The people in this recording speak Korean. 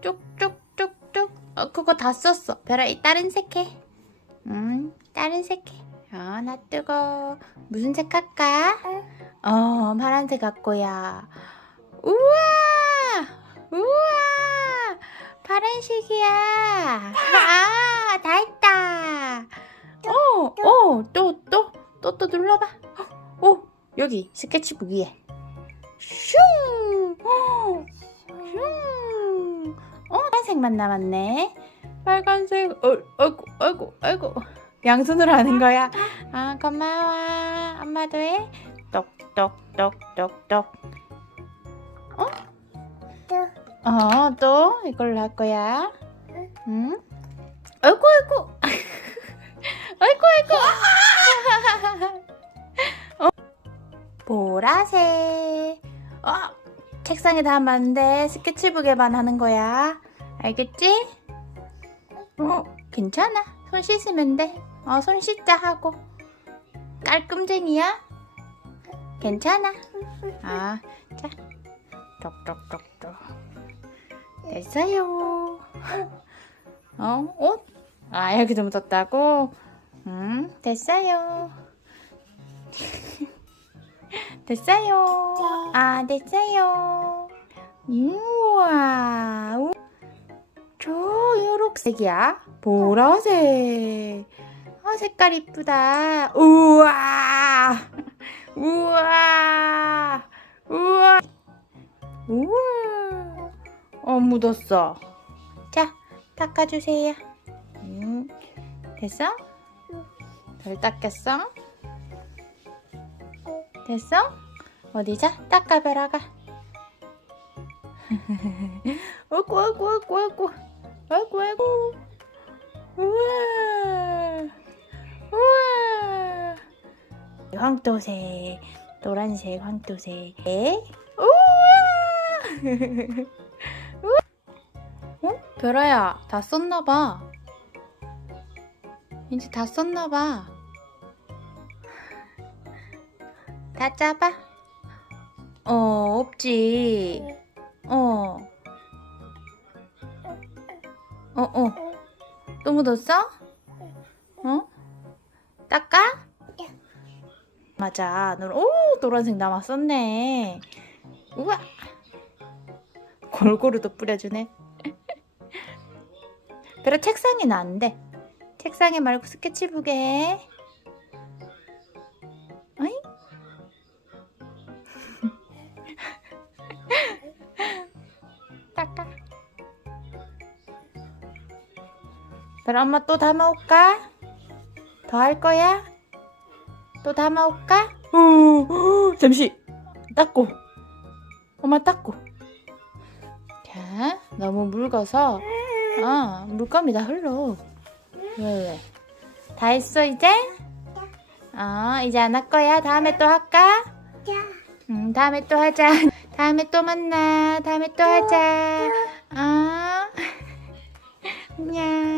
쭉쭉쭉쭉. 어, 그거 다 썼어. 별아, 이 다른 색 해. 음, 다른 색 해. 어, 나 뜨거. 무슨 색 할까? 어, 파란색 갖고야. 우와! 우와! 파란색이야. 아, 다 했다. 어, 어, 또, 또, 또, 또 눌러봐. 오, 여기 스케치북 위에. 슝! 어, 슝! 어, 빨간색만 남았네. 빨간색, 어, 아이고, 아이고, 아이고. 양손으로 하는 거야. 아, 고마워. 엄마도 해. 똑똑똑똑똑. 어? 어, 또 이걸로 할 거야. 응? 아이고, 아이고. 아이고, 아이고. 어? 보라색. 어, 책상에 담았는데 스케치북에만 하는 거야. 알겠지? 어, 괜찮아. 손 씻으면 돼. 어, 손 씻자 하고. 깔끔쟁이야? 괜찮아. 아, 자. 똑똑똑똑. 됐어요. 어, 옷? 아, 여기도 묻었다고? 음, 됐어요. 됐어요. 아, 됐어요. 우와. 우- 저 초록색이야? 보라색. 아, 색깔 이쁘다. 우와. 우와. 우와. 우와. 어, 묻었어. 자, 닦아주세요. 음, 됐어? 덜 닦였어? 됐어? 어디 자? 닦아벼라가. 아이고, 아이고, 아이고, 아이고. 아이고, 아이고. 우와. 우와. 황토색, 노란색, 황토색. 우와. 어? 별아야, 다 썼나봐. 이제 다 썼나봐. 다 짜봐. 어, 없지. 어, 어. 또 묻었어? 어? 닦아? 맞아. 노, 오, 노란색 남았었네. 우와. 골고루 또 뿌려주네. 그래, 책상에는 안 돼. 책상에 말고 스케치북에 그럼 엄마 또 담아올까? 더 할 거야? 또 담아올까? 어, 잠시 닦고 엄마 닦고 자 너무 묽어서 아 물감이 다 흘러 왜 왜? 다 했어 이제? 어 이제 안 할 거야 다음에 또 할까? 응 다음에 또 하자 다음에 또 만나 다음에 또 하자 어 안녕